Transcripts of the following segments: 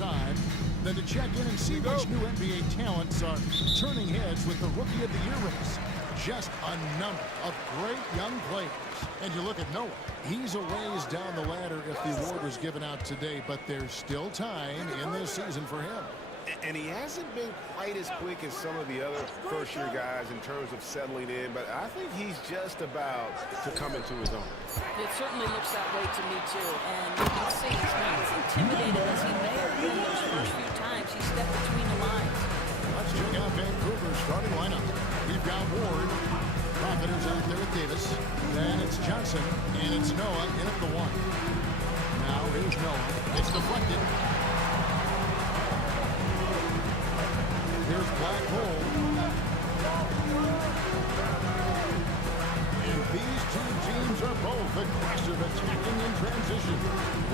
time than to check in and see which new NBA talents are turning heads with the Rookie of the Year race. Just a number of great young players. And you look at Noah. He's a ways down the ladder if the award was given out today, but there's still time in this season for him. And he hasn't been quite as quick as some of the other first-year guys in terms of settling in, but I think he's just about to come into his own. It certainly looks that way to me, too. And you can see he's not as intimidated as he may have been those first few times he stepped between the lines. Let's check out Vancouver's starting lineup. We've got Ward. Prophet is out there with Davis. Then it's Johnson, and it's Noah in at the 1. Now here's Noah. It's deflected. Here's Black Hole. And these two teams are both aggressive, attacking in transition.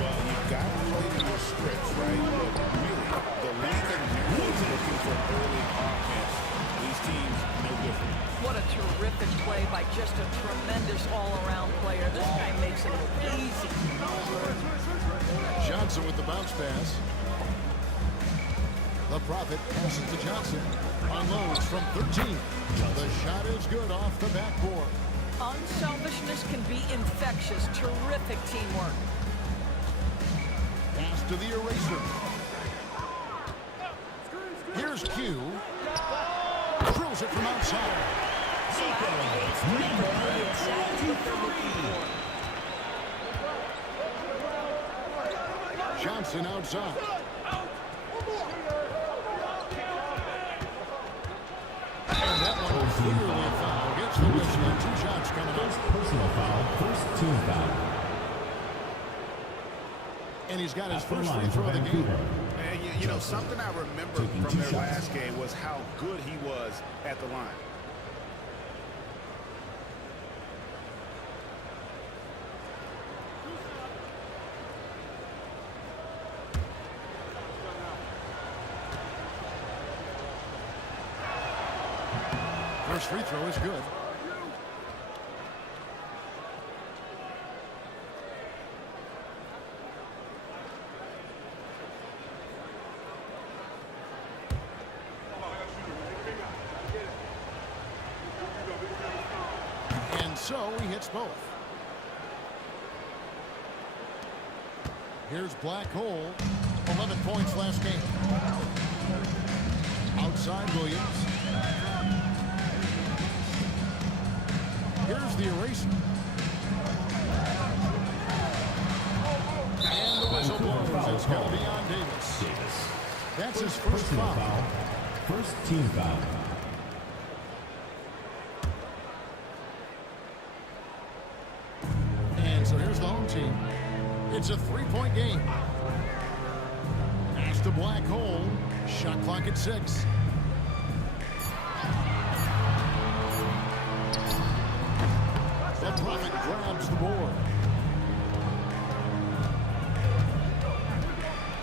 Well, you've got to play to your scripts, right? But really, the league is looking for early offense. These teams, no different. What a terrific play by just a tremendous all-around player. This guy makes it look easy. Johnson with the bounce pass. The Prophet passes to Johnson. Unloads from 13. The shot is good off the backboard. Unselfishness can be infectious. Terrific teamwork. Pass to the eraser. Here's Q. Drills it from outside. So out of the gates, exactly what they're looking for. Johnson outside. And that one will clearly a foul. Gets the whistle and 2 shots coming up. Personal foul, first team foul. And he's got his first free throw of the game. And you know, something I remember from their last game was how good he was at the line. First free throw is good. And so he hits both. Here's Black Hole. 11 points last game. Outside Williams. Here's the eraser. And the whistle blows. It's going to be on Davis. That's his first foul. First team foul. And so here's the home team. It's a 3-point game. Pass to Black Hole. Shot clock at 6. The Prophet grabs the board.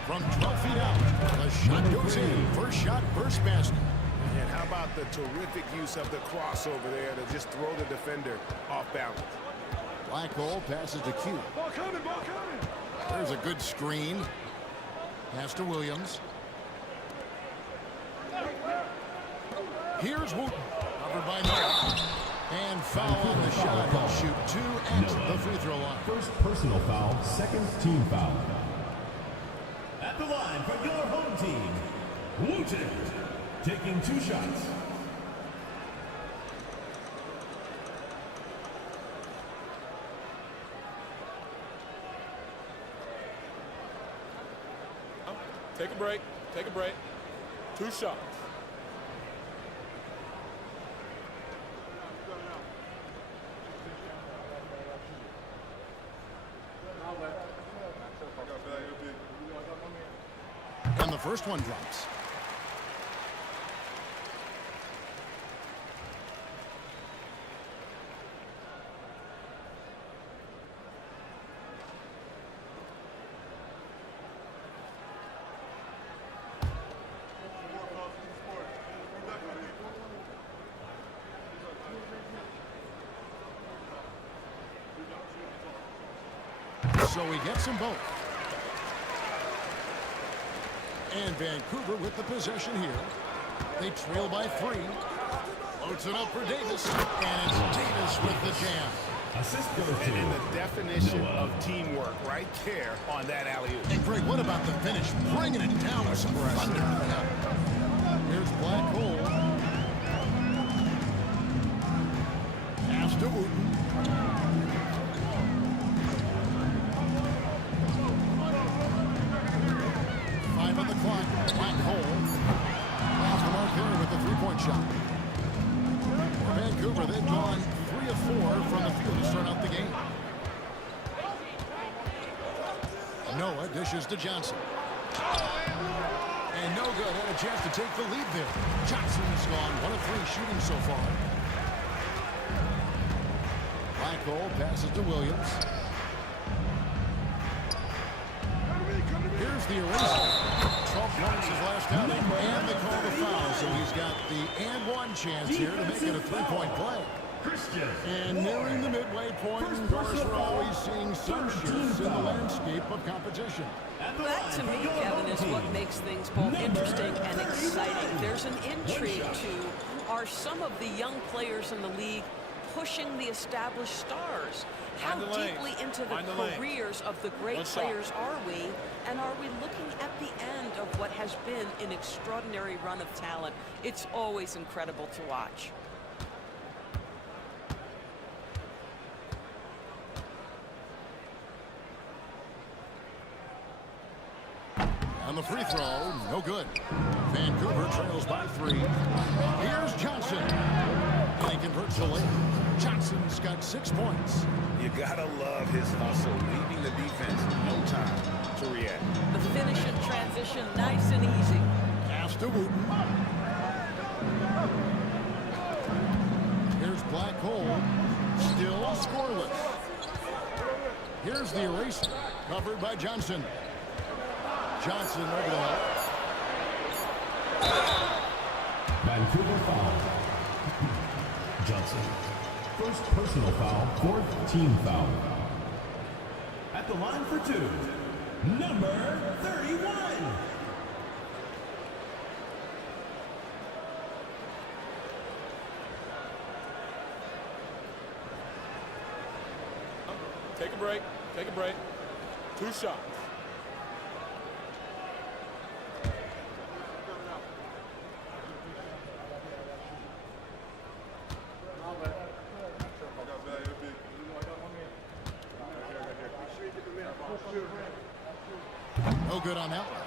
From 12 feet out, the shot goes in. First shot, first basket. And how about the terrific use of the crossover there to just throw the defender off balance. Black Hole passes to Q. Ball coming, ball coming. There's a good screen. Pass to Williams. Here's Wooten. Covered by Noah. And foul on the shot. He'll shoot 2 at the free throw line. First personal foul, second team foul. At the line for your home team, Wooten, taking 2 shots. Take a break. Take a break. 2 shots. And the first one drops. So he gets them both. And Vancouver with the possession here. They trail by 3. Loads it up for Davis. And it's Davis with the jam. Assist goes to And the definition of teamwork right there on that alley-oop. And Greg, what about the finish? Bringing it down with some thunder. Here's Black Hole. Pass to Wooten. 5 on the clock. Black Hole. Off the mark there with the three-point shot. For Vancouver, they've gone 3 of 4 from the field to start out the game. Noah dishes to Johnson. And no good. Had a chance to take the lead there. Johnson's gone 1 of 3 shooting so far. Black Hole passes to Williams. Here's the eraser. 12 points his last outing. And they call the foul. So he's got the and one chance here to make it a 3-point play. And nearing the midway point, of course, we're always seeing some shifts in the landscape of competition. That, to me, Kevin, is what makes things both interesting and exciting. There's an intrigue to, are some of the young players in the league pushing the established stars? How deeply into the careers of the great players are we? And are we looking at the end of what has been an extraordinary run of talent? It's always incredible to watch. On the free throw, no good. Vancouver trails by 3. Here's Johnson. And he converts the layup. Johnson's got 6 points. You gotta love his hustle, leaving the defense no time to react. The finish and transition, nice and easy. Pass to Wooten. Here's Black Hole. Still scoreless. Here's the eraser. Covered by Johnson. Johnson over the help. Vancouver foul. Johnson. First personal foul, 4th team foul. At the line for 2, number 31. Take a break. Take a break. 2 shots. No good on that one.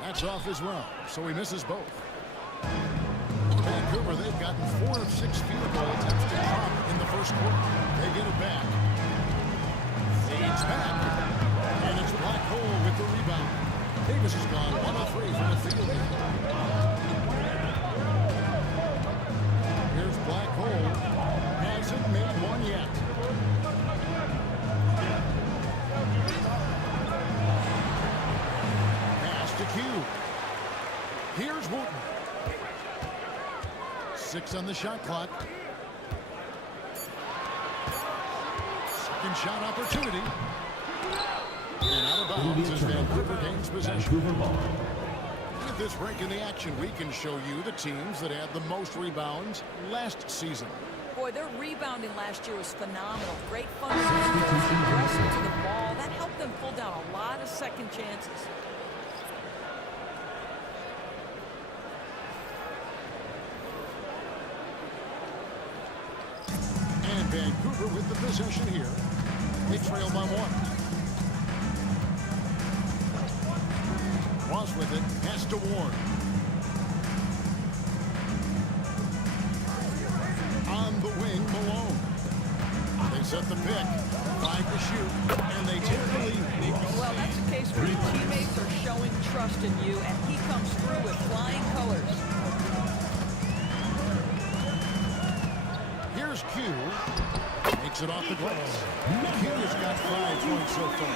That's off as well, so he misses both. Vancouver, they've gotten 4 of 6 field goal attempts to drop in the first quarter. They get it back. Fades back. And it's Black Hole with the rebound. Davis has gone 1 of 3 from the field. Here's Black Hole. Hasn't made one yet. Pass to Q. Here's Wooten. 6 on the shot clock. Second shot opportunity. And out of bounds as Vancouver gains possession. At this break in the action, we can show you the teams that had the most rebounds last season. Boy, their rebounding last year was phenomenal. Great fundamentals, aggressive to the ball. That helped them pull down a lot of second chances. And Vancouver with the possession here. They trail by 1. Ross with it. Pass to Ward. On the wing, Malone. They set the pick. 5 to shoot. And they take the lead. Well, that's a case where your teammates are showing trust in you, and he comes through with flying colors. Here's Q. Makes it off the glass. Q has got 5 points so far.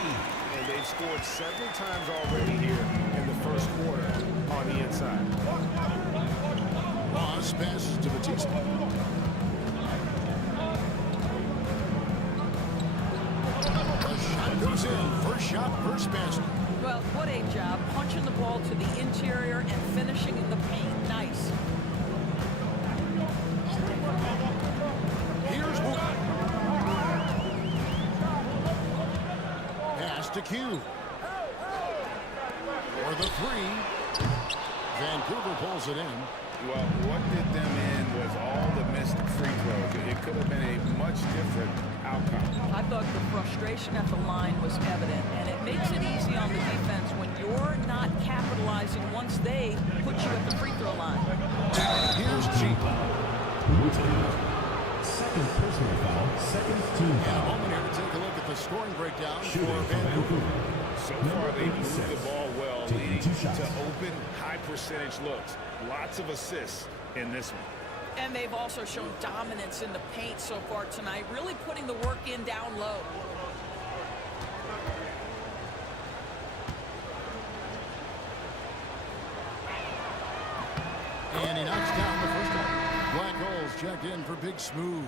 And they've scored several times already here in the first quarter on the inside. Ross passes to Batista. The shot goes in. First shot, first basket. Well, what a job. Punching the ball to the interior and finishing in the paint. Nice. Here's one. Pass to Q. For the three. Vancouver pulls it in. Well, what did them in was all the missed free throws. It could have been a much different outcome. I thought the frustration at the line was evident, and it makes it easy on the defense when you're not capitalizing once they put you at the free throw line. Here's G. Second personal foul, second team And a foul. moment here to take a look at the scoring breakdown Shooting for for Vancouver. Vancouver. So far, they've moved the ball well, Taking leading 2 shots. to open, high-percentage looks. Lots of assists in this one. And they've also shown dominance in the paint so far tonight, really putting the work in down low. And he knocks down the first one. Black holes checked in for Big Smooth.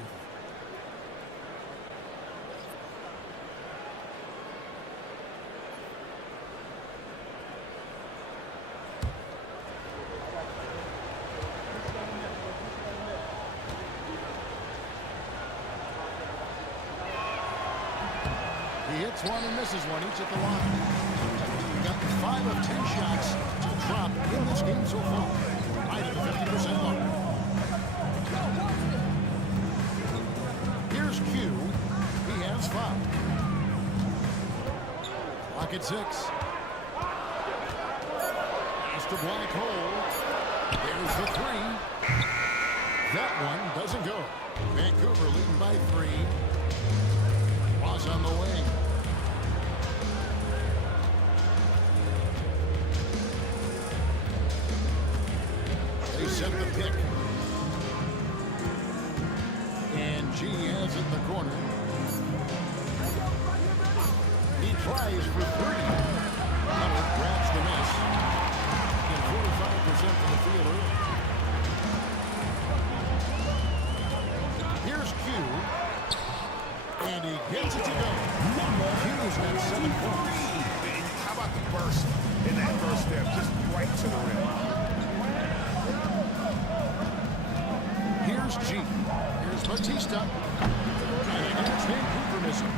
He hits one and misses one, each at the line. He got 5 of 10 shots to drop in this game so far. Right at the 50% mark. Here's Q. He has 5. Clock at 6. Pass to Black Hole. There's the 3. That one doesn't go. Vancouver leading by 3. Ross on the wing. They set the pick. And G has it in the corner. He tries for 3. Hunter grabs the miss. And 45% from the field early. Here's Q. And he gets it to go. Q's got 7 points. How about the burst in that first step, just right to the rim? Here's G. Here's Batista. And against Vancouver missing.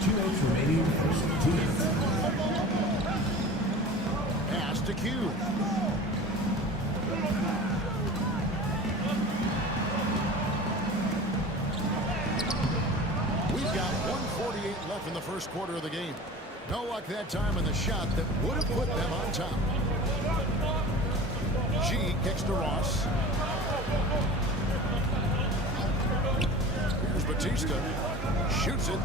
2 minutes remaining, first 2 minutes. Pass to Q. We've got 1:48 left in the first quarter of the game. No luck that time in the shot that would have put them on top. G kicks to Ross. Here's Batista. Shoots it.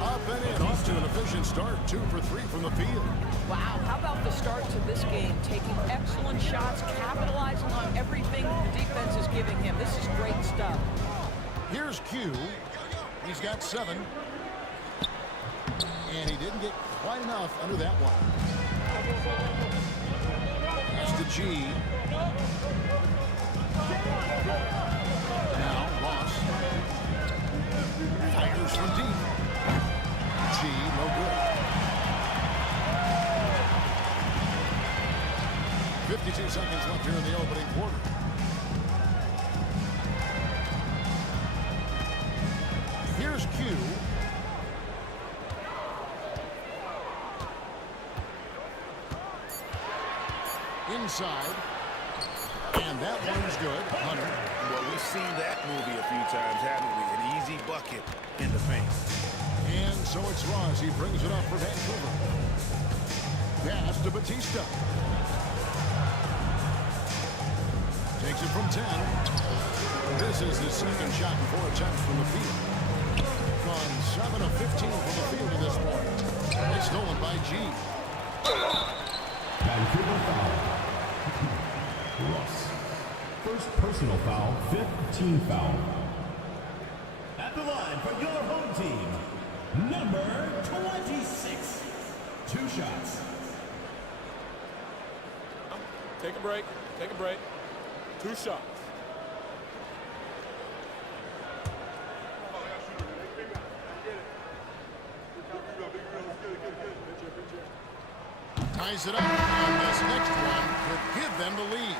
Up and in. Off to an efficient start. 2 for 3 from the field. Wow, how about the start to this game? Taking excellent shots, capitalizing on everything the defense is giving him. This is great stuff. Here's Q. He's got 7. And he didn't get quite enough under that one. Pass to G. Now Ross. Fires from deep. G, no good. 52 seconds left here in the opening quarter. Here's Q. Inside. And that one's good. Hunter. Well, we've seen that movie a few times, haven't we? An easy bucket in the paint. And so it's Ross. He brings it up for Vancouver. Pass to Batista. Takes it from 10. This is his second shot in 4 attempts from the field. Gone 7 of 15 from the field at this point. It's stolen by G. Vancouver foul. Ross. First personal foul, fifth team foul. At the line for your home team, number 26. 2 shots. Take a break. Take a break. 2 shots. Ties it up, and this next one could give them the lead.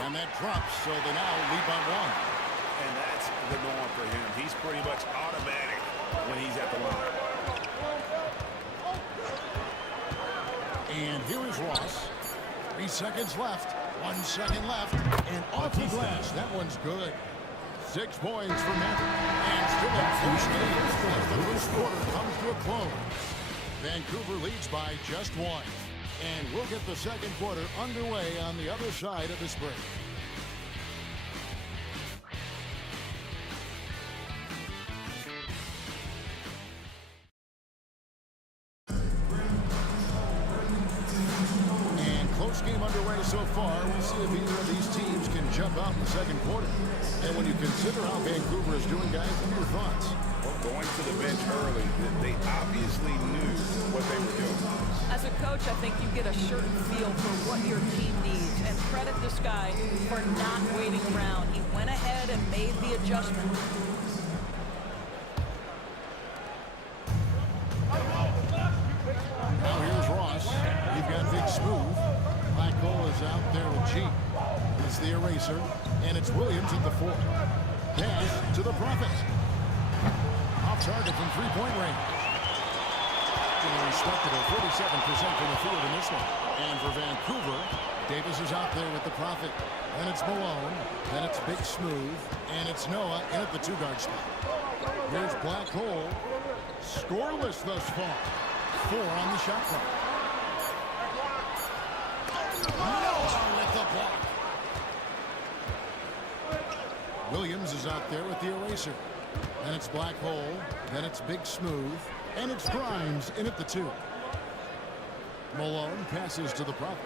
And that drops, so they now lead by 1. And that's the norm for him. He's pretty much automatic when he's at the line. And here is Ross. 3 seconds left. 1 second left. And off the glass. That one's good. 6 points for Maverick. And still a close game as the first quarter comes to a close. Vancouver leads by just 1. And we'll get the second quarter underway on the other side of this break. Game underway so far. We'll see if either of these teams can jump out in the second quarter. And when you consider how Vancouver is doing, guys, what are your thoughts? Well, going to the bench early, they obviously knew what they were doing. As a coach, I think you get a certain feel for what your team needs. And credit this guy for not waiting around. He went ahead and made the adjustment. Now here's Ross. You've got Big Smooth. Black Hole is out there with G. It's the eraser. And it's Williams at the 4. Pass to the Prophet. Off target from 3-point range. A respectable 47% from the field in this one. And for Vancouver, Davis is out there with the Prophet. Then it's Malone. Then it's Big Smooth. And it's Noah in at the 2-guard spot. Here's Black Hole. Scoreless thus far. 4 on the shot clock. Noah with the block. Williams is out there with the eraser. Then it's Black Hole. Then it's Big Smooth. And it's Grimes in at the 2. Malone passes to the Prophet.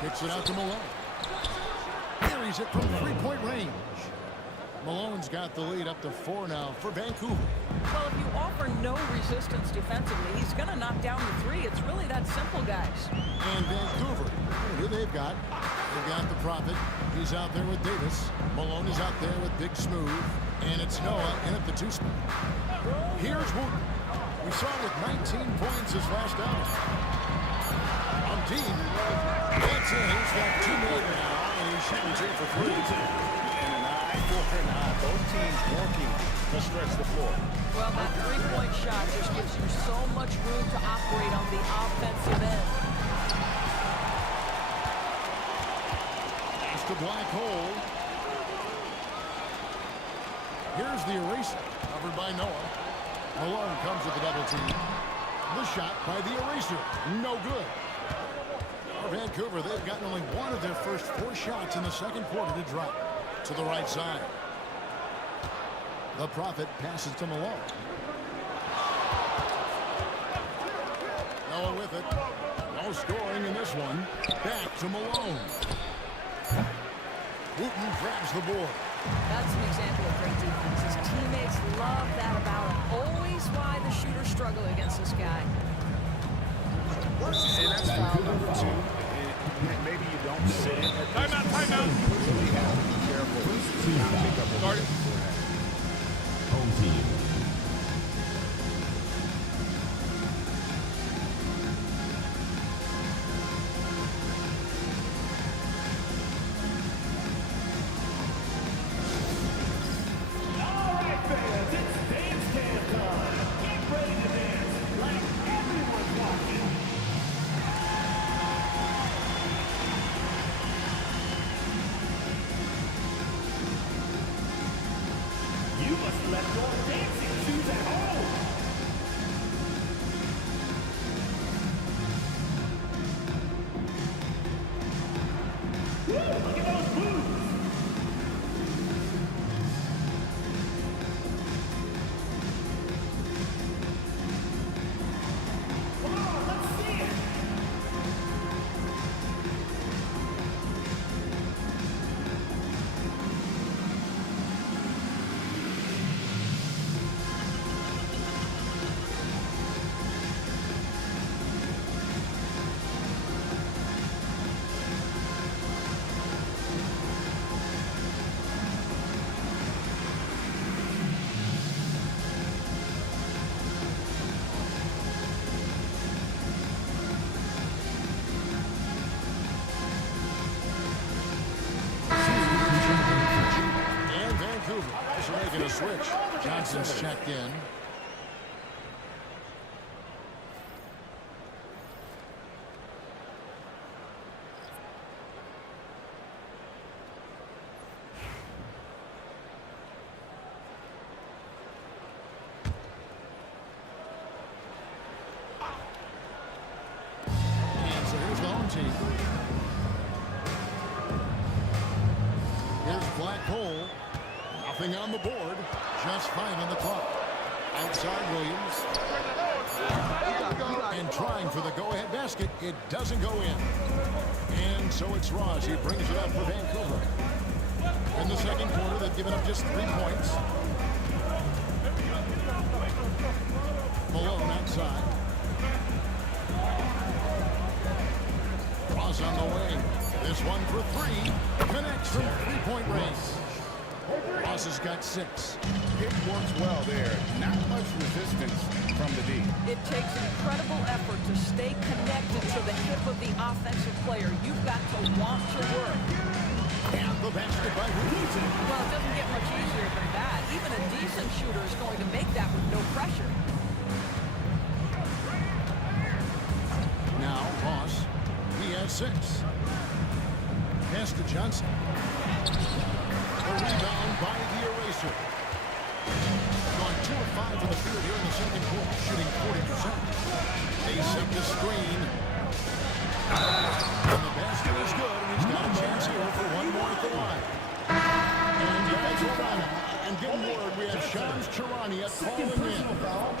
Kicks it out to Malone. Carries it from 3-point range. Malone's got the lead up to 4 now for Vancouver. Well, if you offer no resistance defensively, he's going to knock down the 3. It's really that simple, guys. And Vancouver, who they've got? They've got the Prophet. He's out there with Davis. Malone is out there with Big Smooth. And it's Noah in at the 2 spot. Here's Wooten. We saw with 19 points his last outing. On team. That's it. He's got 2 more now. And he's shooting 2 for 3. And an eye for an eye. Both teams working to stretch the floor. Well, that 3-point shot just gives you so much room to operate on the offensive end. That's the Black Hole. Here's the eraser, covered by Noah. Malone comes with the double team. The shot by the eraser, no good. For Vancouver, they've gotten only one of their first 4 shots in the second quarter to drop to the right side. The Prophet passes to Malone. Noah with it. No scoring in this one. Back to Malone. Wooten grabs the board. That's an example of great defense. His teammates love that about him. Always why the shooters struggle against this guy. And that's foul number 2. And maybe you don't sit in. Timeout, timeout. You really have to be careful not to pick up Start it. Home team. You must let your dancing shoes at home. Johnson's checked in. And so here's the home team. Here's Black Hole. Nothing on the board. Just fine on the clock. Outside Williams. And trying for the go-ahead basket. It doesn't go in. And so it's Ross. He brings it up for Vancouver. In the second quarter, they've given up just 3 points. Malone outside. Ross on the wing. This one for 3. Connects from three-point range. Ross has got 6. It works well there. Not much resistance from the D. It takes incredible effort to stay connected to the hip of the offensive player. You've got to want to work. And the basket by Williamson. Well, it doesn't get much easier than that. Even a decent shooter is going to make that with no pressure. Now Ross. He has 6. Pass to Johnson. The rebound by the eraser. Gone 2 of 5 from the field here in the second quarter, shooting 40%. They set the screen. And the basket is good, and he's got a chance here for one more at the line. And defensive foul. And give him word, we have Shams Charania calling in.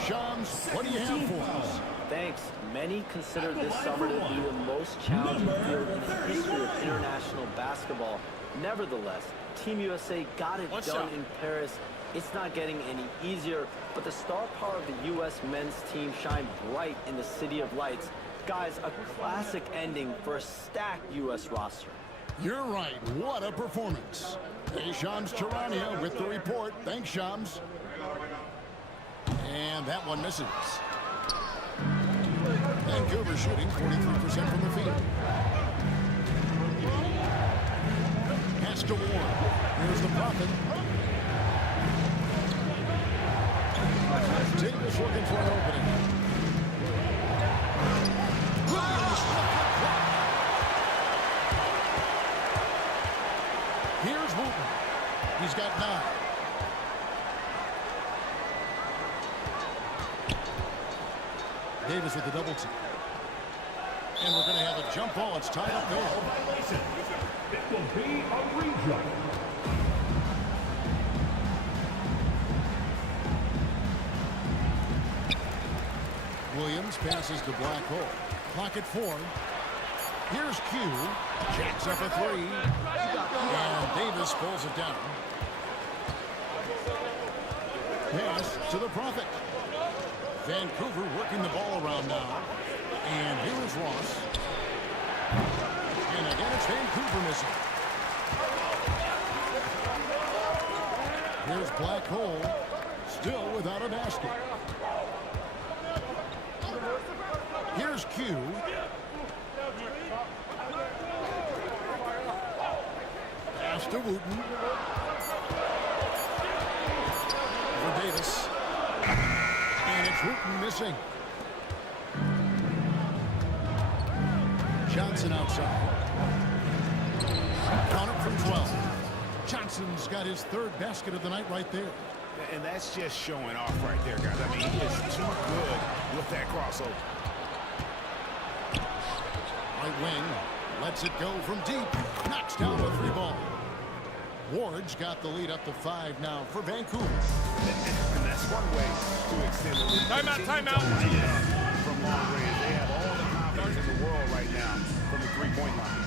Shams, what do you have for us? Thanks. Many consider this summer to be the most challenging field in the history of international basketball. Nevertheless, Team USA got it done in Paris. It's not getting any easier, but the star power of the U.S. men's team shined bright in the City of Lights. Guys, a classic ending for a stacked U.S. roster. You're right. What a performance. Hey, Shams Charania with the report. Thanks, Shams. And that one misses. Vancouver shooting 43% from the field. Pass to Ward. Here's the Prophet. Davis looking for an opening. Williams. Here's Wooten. He's got 9. Davis with the double team. And we're going to have a jump ball. It's tied up there. It will be a rejump. Williams passes to Black Hole. Clock at 4. Here's Q. Jacks up a 3. And Davis pulls it down. Pass to the Prophet. Vancouver working the ball around now. And here is Ross. And again, it's Vancouver missing. Here's Black Hole. Still without a basket. Here's Q. Pass to Wooten. For Davis. And it's Wooten missing. Johnson outside. Count it from 12. Johnson's got his 3rd basket of the night right there. And that's just showing off right there, guys. I mean, he is too good with that crossover. Right wing. Lets it go from deep. Knocks down the 3 ball. Ward's got the lead up to 5 now for Vancouver. And that's one way to extend the lead. Timeout. From long range. They have all the confidence in the world right now from the 3-point line.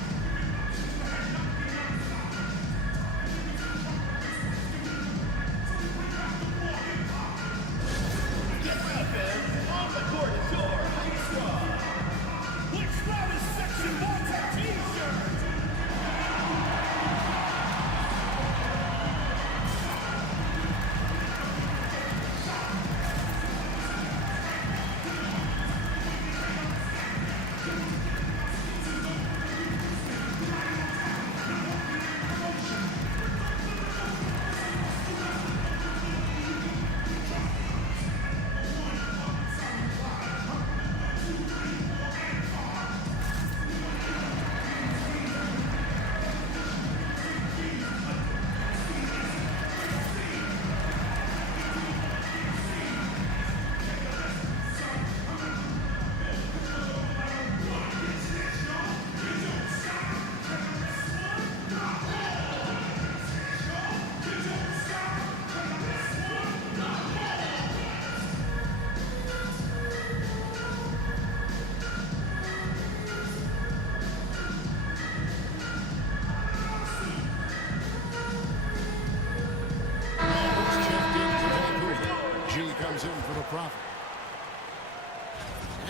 profit.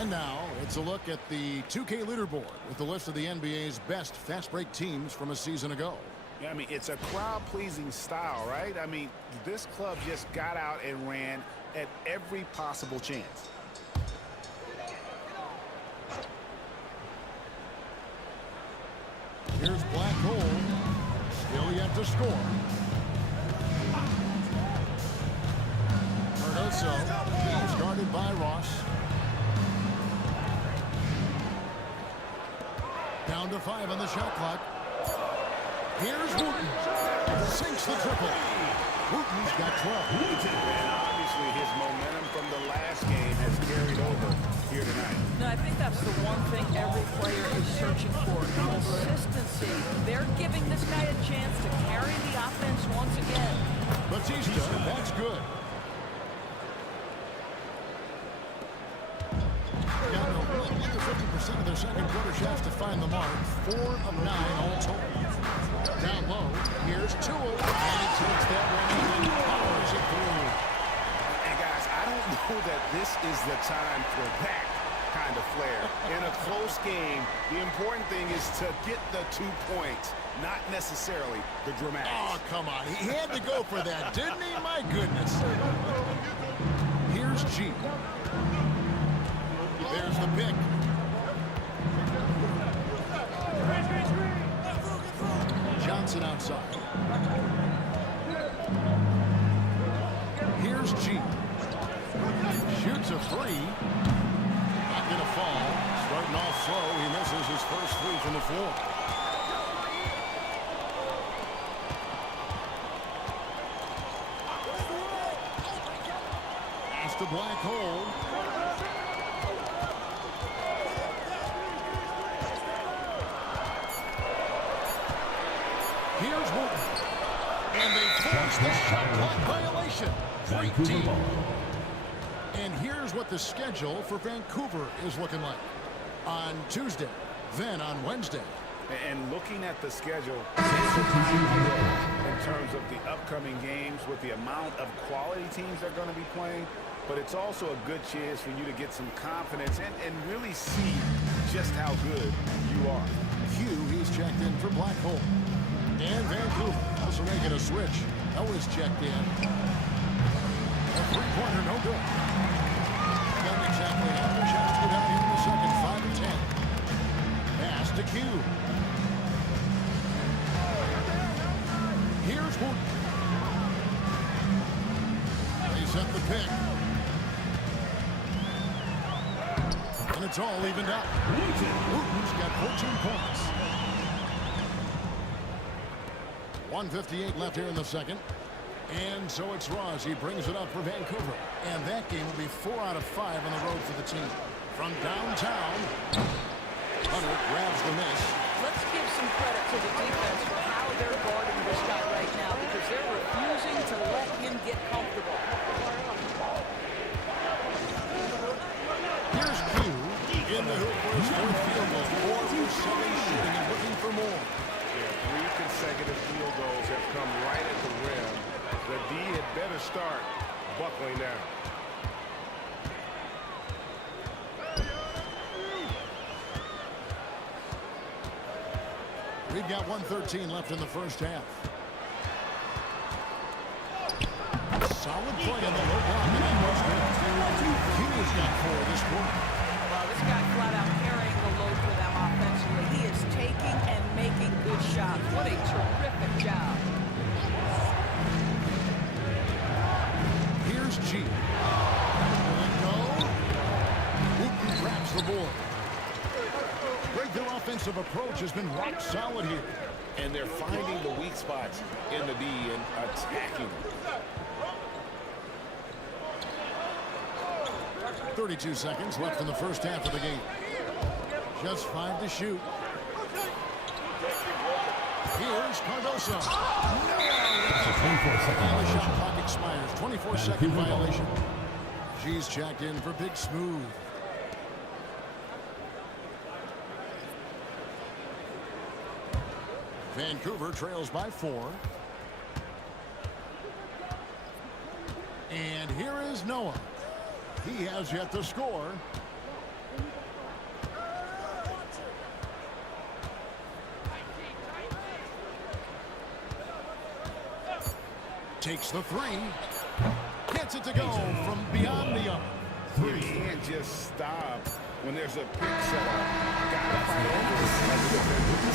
And now it's a look at the 2K leaderboard with the list of the NBA's best fast break teams from a season ago. Yeah, I mean, it's a crowd-pleasing style, right? I mean, this club just got out and ran at every possible chance. Here's Black Hole. Still yet to score. Cardoso. He's guarded by Ross. Down to 5 on the shot clock. Here's Wooten. Sinks the triple. Wooten's got 12. And obviously his momentum from the last game has carried over here tonight. No, I think that's the one thing every player is searching for, consistency. They're giving this guy a chance to carry the offense once again. Batista, that's good. Got under 50% of their second quarter shots to find the mark. 4 of 9 all told. Down low, here's Tua, and he takes that one and powers it through. And guys, I don't know that this is the time for that kind of flair. In a close game, the important thing is to get the 2 points, not necessarily the dramatics. Oh, come on. He had to go for that, didn't he? My goodness. Here's G. There's the pick. Johnson outside. Here's G. Shoots a 3. Not going to fall. Starting off slow. He misses his first 3 from the floor. Pass to Black Hole. Here's Wooten. And they force the shot clock violation. Great team. And here's what the schedule for Vancouver is looking like. On Tuesday, then on Wednesday. And looking at the schedule, in terms of the upcoming games with the amount of quality teams they're going to be playing, but it's also a good chance for you to get some confidence and really see just how good you are. Hugh, he's checked in for Black Hole. And Vancouver also making a switch. Ellis checked in. A three-pointer, no good. Got exactly half their shots to go down here in the second, 5 of 10. Pass to Q. Here's Wooten. They set the pick. And it's all evened up. Wooten's got 14 points. 1:58 left here in the second. And so it's Ross. He brings it up for Vancouver. And that game will be 4 out of 5 on the road for the team. From downtown, Hunter grabs the miss. Let's give some credit to the defense for how they're guarding this guy right now because they're refusing to let him get comfortable. Here's Q in the hoop for his fourth field goal. 4 for 7 shooting and looking for more. 3 consecutive field goals have come right at the rim. The D had better start buckling down. We've got 1:13 left in the first half. Solid play on the low block, and that was good. Hughes got 4 this quarter. Well, this guy flat out carrying the load for them offensively. He is taking and making good shots. What a terrific job. Here's G. Let go. Wooten grabs the board. Their offensive approach has been rock solid here. And they're finding the weak spots in the D and attacking. 32 seconds left in the first half of the game. Just 5 to shoot. Here's Cardoso. No! The shot clock expires. 24-second violation. G's checked in for Big Smooth. Vancouver trails by 4. And here is Noah. He has yet to score. Takes the three. Gets it to go from beyond the arc. You can't just stop when there's a pick set up. Gotta fight over it.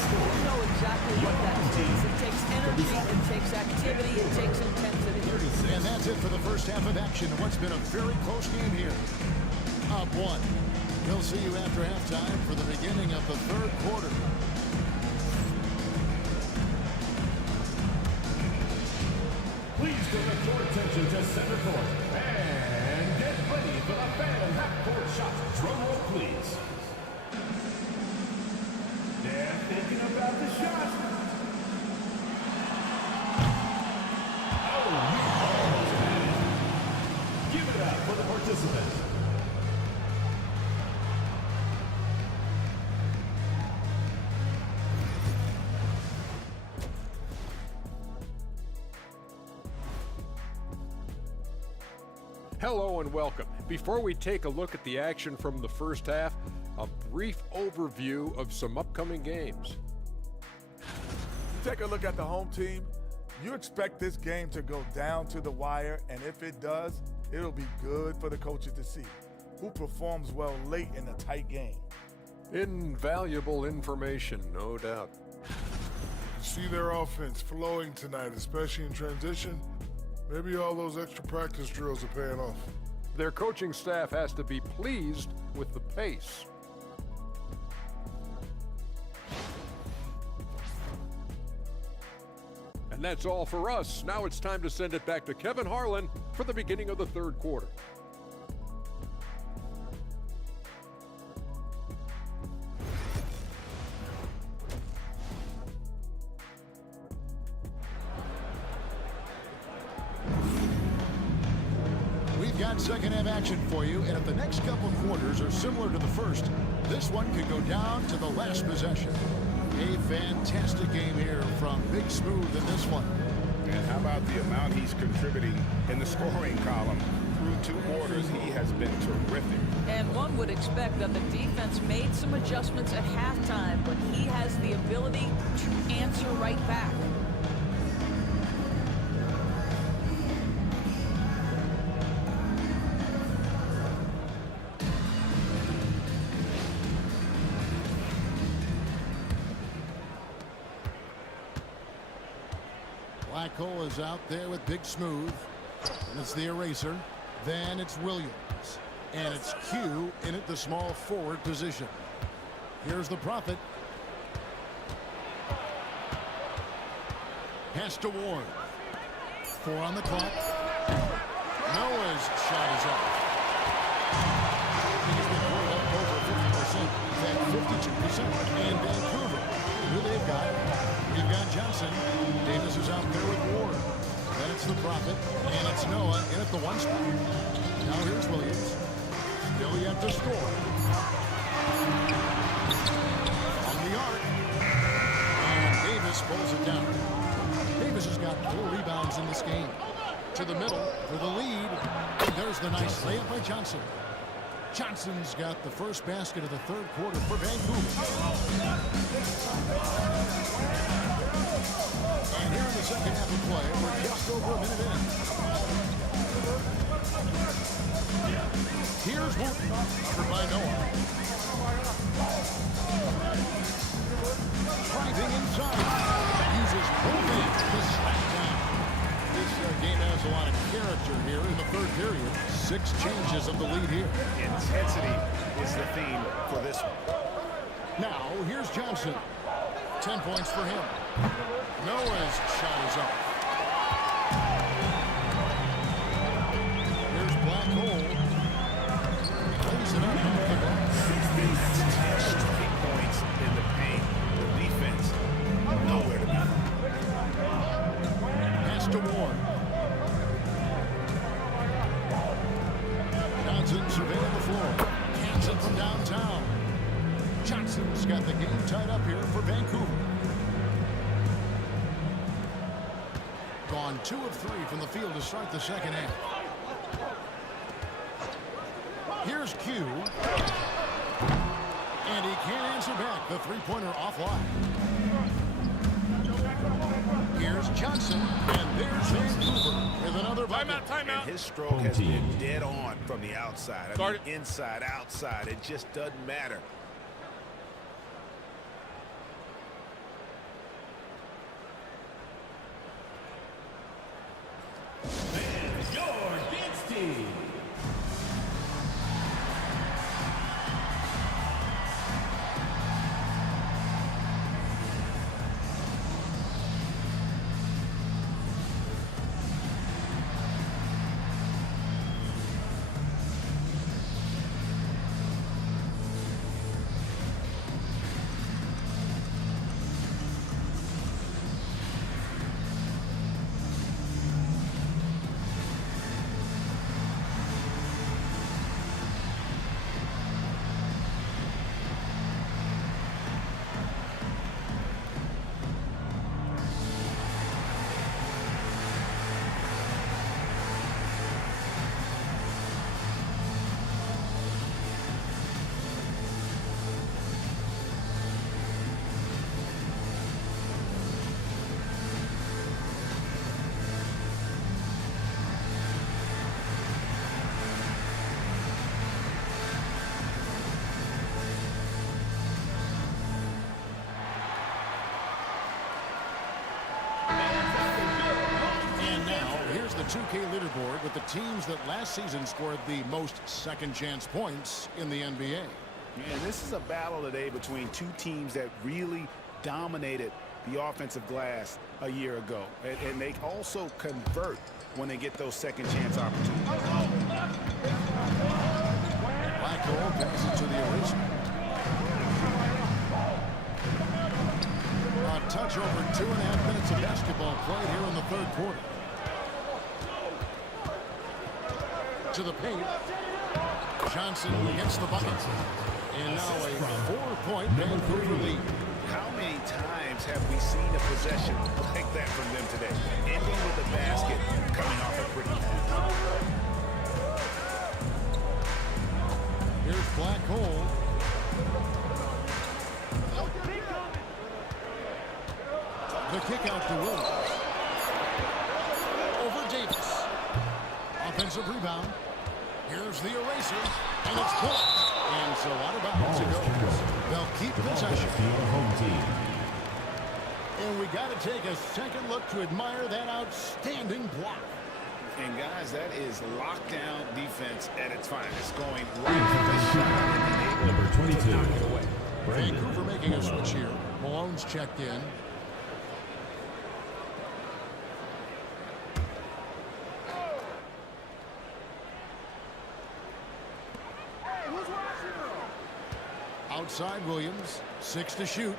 You know exactly what that takes. It takes energy, it takes activity, it takes intensity. And that's it for the first half of action in what's been a very close game here. Up one. We'll see you after halftime for the beginning of the third quarter. Please direct your attention to center court and get ready for the fan half-court shot. Drum roll, please. They're thinking about the shot. Oh, he almost had it. Give it up for the participant. Hello and welcome. Before we take a look at the action from the first half, a brief overview of some upcoming games. You take a look at the home team, you expect this game to go down to the wire, and if it does, it'll be good for the coaches to see who performs well late in a tight game. Invaluable information, no doubt. See their offense flowing tonight, especially in transition. Maybe all those extra practice drills are paying off. Their coaching staff has to be pleased with the pace. And that's all for us. Now it's time to send it back to Kevin Harlan for the beginning of the third quarter. Got second half action for you, and if the next couple quarters are similar to the first, this one could go down to the last possession. A fantastic game here from Big Smooth in this one. And how about the amount he's contributing in the scoring column? Through 2 quarters, he has been terrific. And one would expect that the defense made some adjustments at halftime, but he has the ability to answer right back. Cole is out there with Big Smooth, and it's the eraser. Then it's Williams, and it's Q in at the small forward position. Here's the Prophet. Pass to Ward. 4 on the clock. Noah's shot is up. He's been pulled up over 50%. He's at 52%. And Vancouver, who they've got. We've got Johnson. Davis is out there with Ward. Then it's the Prophet, and it's Noah in at the 1 spot. Now here's Williams. Still yet to score. On the arc. And Davis pulls it down. Davis has got 4 rebounds in this game. To the middle for the lead. And there's the nice layup by Johnson. Johnson's got the first basket of the third quarter for Vancouver. And here in the second half of play, we're just over a minute in. Here's Wooten, covered by Noah. Driving inside. Uses both hands to slap down. This game has a lot of character here in the third period. 6 changes of the lead here. Intensity is the theme for this one. Now, here's Johnson. 10 points for him. Noah's shot is up. Here's Black Hole. Plays it up off the bench. 10 straight points in the paint. The defense, nowhere to be found. Pass to Ward. Johnson surveying the floor. Hands it from downtown. Johnson's got the game tied up here for Vancouver. Gone 2 of 3 from the field to start the second half. Here's Q. And he can't answer back. The three-pointer offline. Here's Johnson. And there's Vancouver with another bucket. And his stroke has been dead on from the outside. I mean, inside, outside. It just doesn't matter. And your dance team. And now, here's the 2K leaderboard with the teams that last season scored the most second-chance points in the NBA. And this is a battle today between two teams that really dominated the offensive glass a year ago. And they also convert when they get those second-chance opportunities. Black hole passes to the eraser. A touch over 2.5 minutes of basketball played here in the third quarter. To the paint. Johnson gets the bucket. And now a 4-point Vancouver lead. How many times have we seen a possession like that from them today? Ending with a basket, coming off a pretty pass. Here's Black hole. The kick out to Williams. Over Davis. Offensive rebound. Here's the eraser. And it's blocked. And so out of bounds it goes. They'll keep possession. And we got to take a second look to admire that outstanding block. And guys, that is lockdown defense at its finest. Going right to the shot. Number 22. Knock it away. Vancouver making a switch here. Malone's checked in. Outside Williams, 6 to shoot.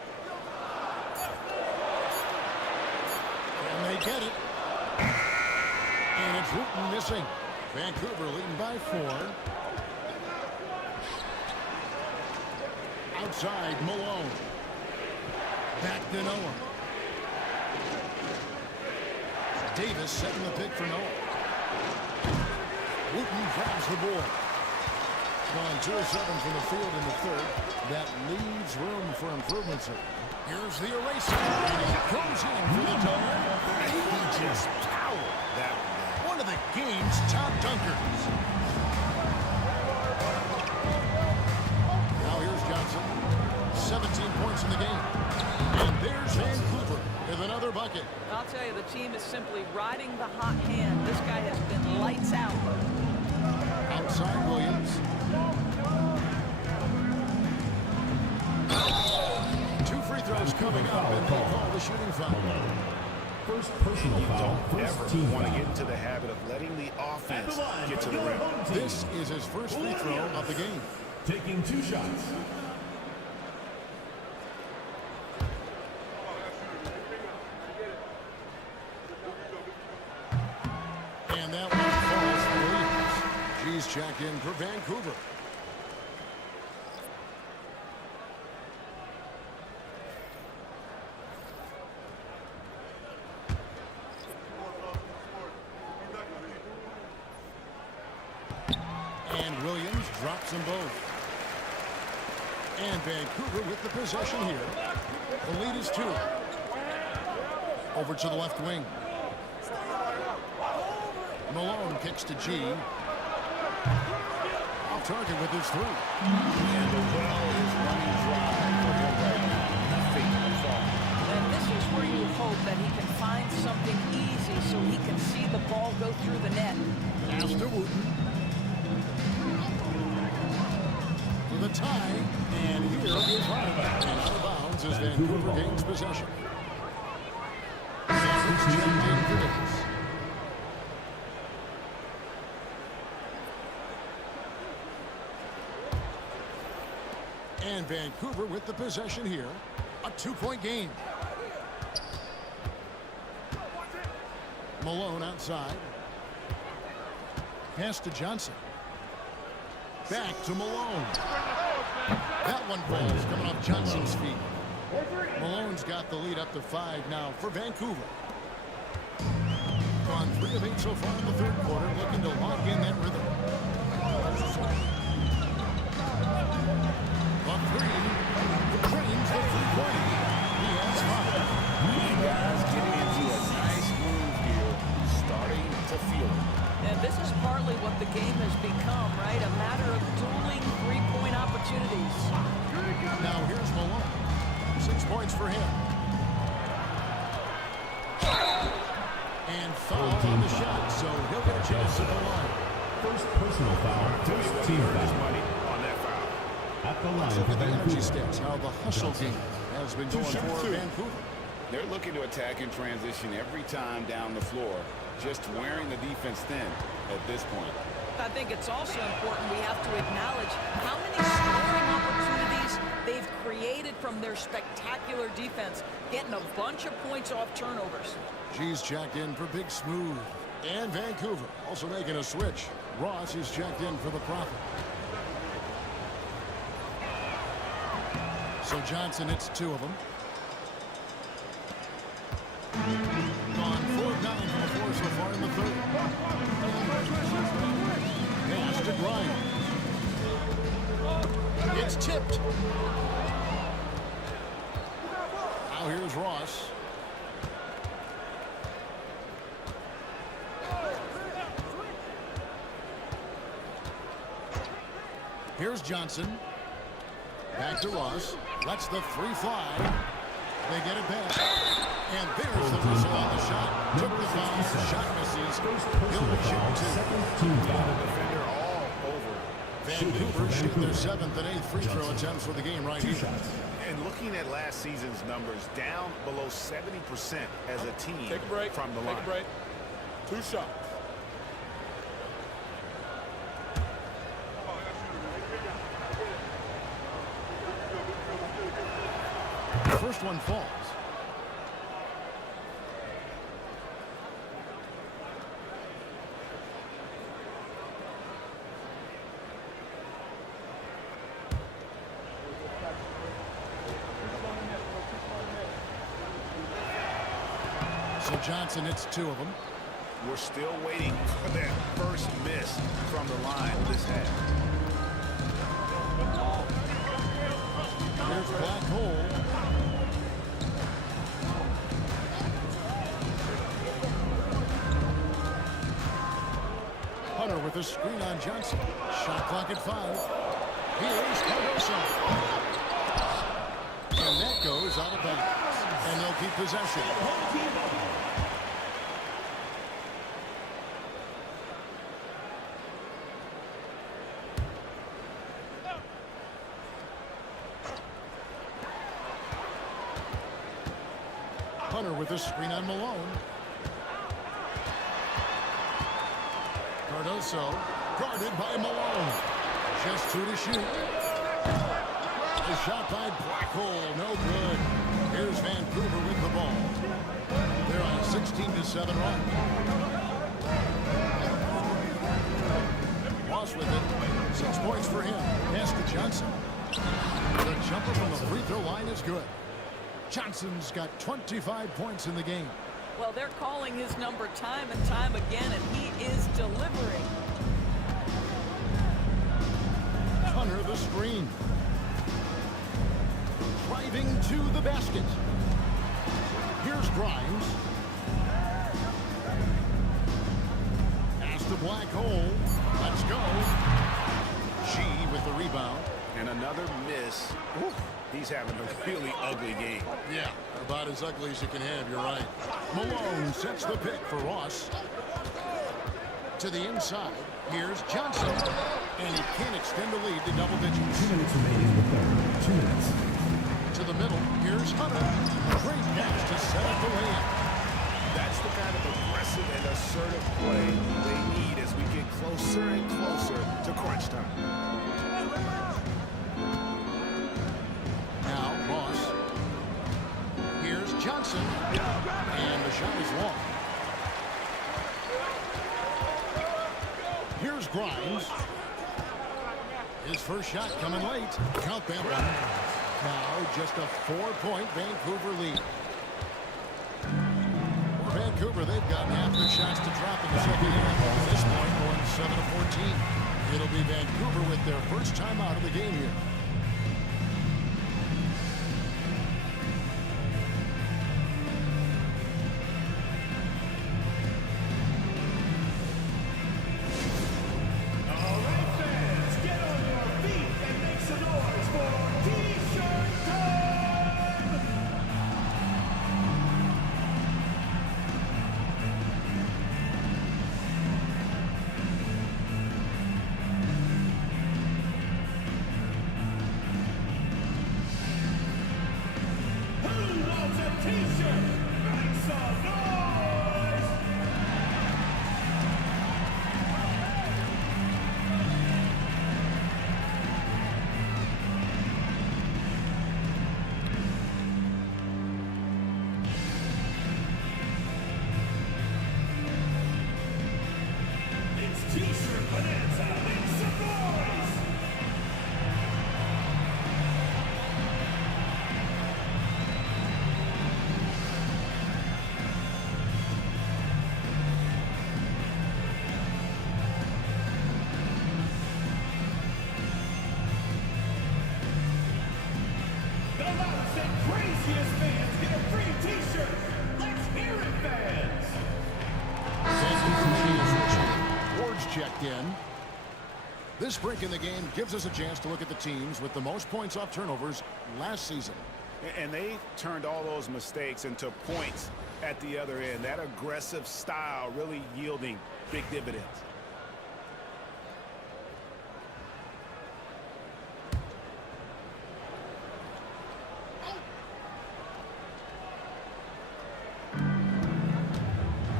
And they get it. And it's Wooten missing. Vancouver leading by 4. Outside Malone. Back to Noah. Davis setting the pick for Noah. Wooten grabs the board. Gone 2 of 7 from the field in the third. That leaves room for improvements here. Here's the eraser. And he goes in for the dunk. He just powered that one. One of the game's top dunkers. Now here's Johnson. 17 points in the game. And there's Vancouver with another bucket. I'll tell you, the team is simply riding the hot hand. This guy has been lights out. Outside Williams. 2 free throws coming up, and they call the shooting foul. First personal foul. First team Want to foul. get into the habit of letting the offense get to the rim. This is his first free throw of the game. Taking 2 shots. And that one falls for Williams. She's checked in for Vancouver. And Williams Drops them both. And Vancouver with the possession here. The lead is 2. Over to the left wing. Malone kicks to G. Off target with his 3. And the well is running dry for him right now. Nothing at all. And this is where you hope that he can find something easy so he can see the ball go through the net. Pass to Wooten. For the tie. And here is Hart. And out of bounds as Vancouver gains possession. And Vancouver with the possession here. A 2-point game. Malone outside. Pass to Johnson. Back to Malone. That one falls coming off Johnson's feet. Malone's got the lead up to 5 now for Vancouver. Gone 3 of 8 so far in the third quarter, looking to lock in that rhythm. On 3, drains the 3-point. He has 5. You guys getting into a nice groove here, starting to feel it. And this is partly what the game has become, right? A matter of dueling 3-point opportunities. Now here's Malone. 6 points for him. And foul on the shot, so he'll get a chance at the line. First personal foul, first team foul. Money on that foul. At the line Look for at the energy Vancouver. stats, how the hustle game has been going for Vancouver. They're looking to attack in transition every time down the floor, just wearing the defense thin at this point. I think it's also important we have to acknowledge how many scoring opportunities they've created from their spectacular defense, getting a bunch of points off turnovers. G's checked in for Big Smooth. And Vancouver also making a switch. Ross is checked in for the Prophet. So Johnson hits 2 of them. Gone 4 of 9 from the 4 so far in the third. Pass to Bryant. It's tipped. Now here's Ross. Here's Johnson. Back to Ross. Lets the 3 fly. They get it back. And there's the whistle on the shot. Took the foul. Shot misses. He'll be shooting 2. Defender all over. Vancouver shooting their 7th and 8th free throw attempts for the game right here. And looking at last season's numbers, down below 70% as a team Take a break. from the line. Take a break. 2 shots. The first one falls. So Johnson hits 2 of them. We're still waiting for that first miss from the line this half. Here's Black Hole. Hunter with a screen on Johnson. Shot clock at 5. Here's Cardoso. And that goes out of bounds. And they'll keep possession. Hunter with a screen on Malone. Cardoso guarded by Malone. Just 2 to shoot. A shot by Black Hole, no good. Here's Vancouver with the ball. They're on a 16-7 run. Ross with it. 6 points for him. Pass to Johnson. The jumper from the free throw line is good. Johnson's got 25 points in the game. Well, they're calling his number time and time again, and he is delivering. the screen. Driving to the basket. Here's Grimes. Pass the black hole. Let's go. G with the rebound. And another miss. Oof. He's having a really ugly game. Yeah, about as ugly as you can have, you're right. Malone sets the pick for Ross. To the inside, here's Johnson. And he can't extend the lead to double digits. 2 minutes remaining in the third. 2 minutes. To the middle, here's Hunter. Great pass to set up the layup. That's the kind of aggressive and assertive play they need as we get closer and closer to crunch time. Now, Ross. Here's Johnson. And the shot is long. Here's Grimes. His first shot coming late. Count that one. Now just a 4-point Vancouver lead. For Vancouver, they've gotten half their shots to drop in the second half. At this point, going 7-14. It'll be Vancouver with their first time out of the game here. Checked in. This break in the game gives us a chance to look at the teams with the most points off turnovers last season. And they turned all those mistakes into points at the other end. That aggressive style really yielding big dividends.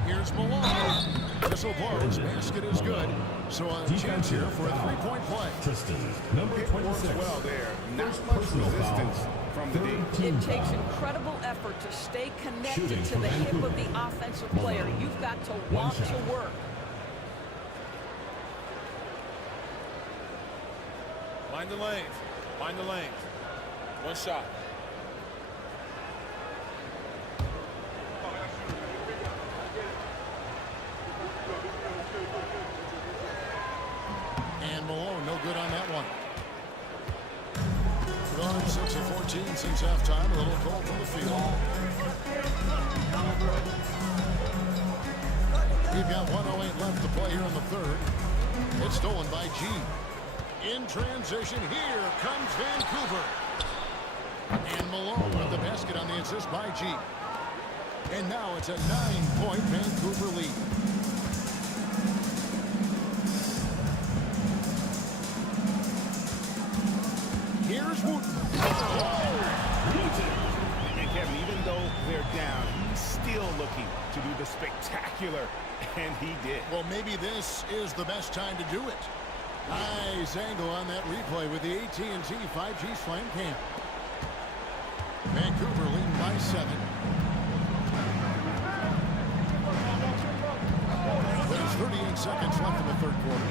Here's Malone. Whistle blows. Basket is good. So a chance here for a three-point play. Tristan, number 26. Well there. Not much resistance from the D. It takes incredible effort to stay connected to the hip of the offensive player. You've got to want to work. Mind the lanes. Mind the lanes. One shot. And Malone, no good on that one. Gone 6 of 14 since halftime. A little cold from the field. We've got 1:08 left to play here in the third. It's stolen by G. In transition, here comes Vancouver. And Malone with the basket on the assist by G. And now it's a 9-point Vancouver lead. Here's Wooten. And Kevin, even though they're down, he's still looking to do the spectacular, and he did. Well, maybe this is the best time to do it. Nice angle on that replay with the AT&T 5G Slam Cam. Vancouver leading by 7. There's 38 seconds left in the third quarter.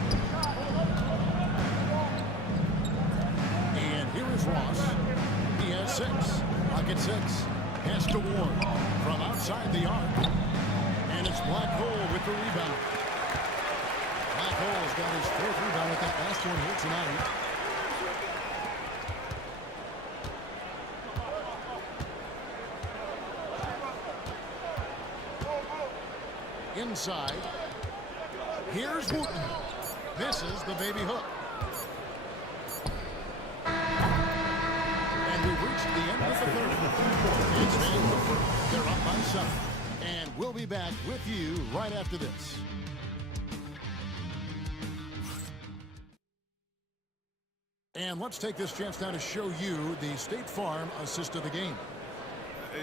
And here is Ross. He has 6. Pocket 6. Pass to Ward from outside the arc. And it's Black Hole with the rebound. Black Hole's got his 4th rebound with that last one here tonight. inside. Here's Wooten. Misses the baby hook. And we've reached the end of the third. It's Vancouver. They're up by 7. And we'll be back with you right after this. And let's take this chance now to show you the State Farm assist of the game.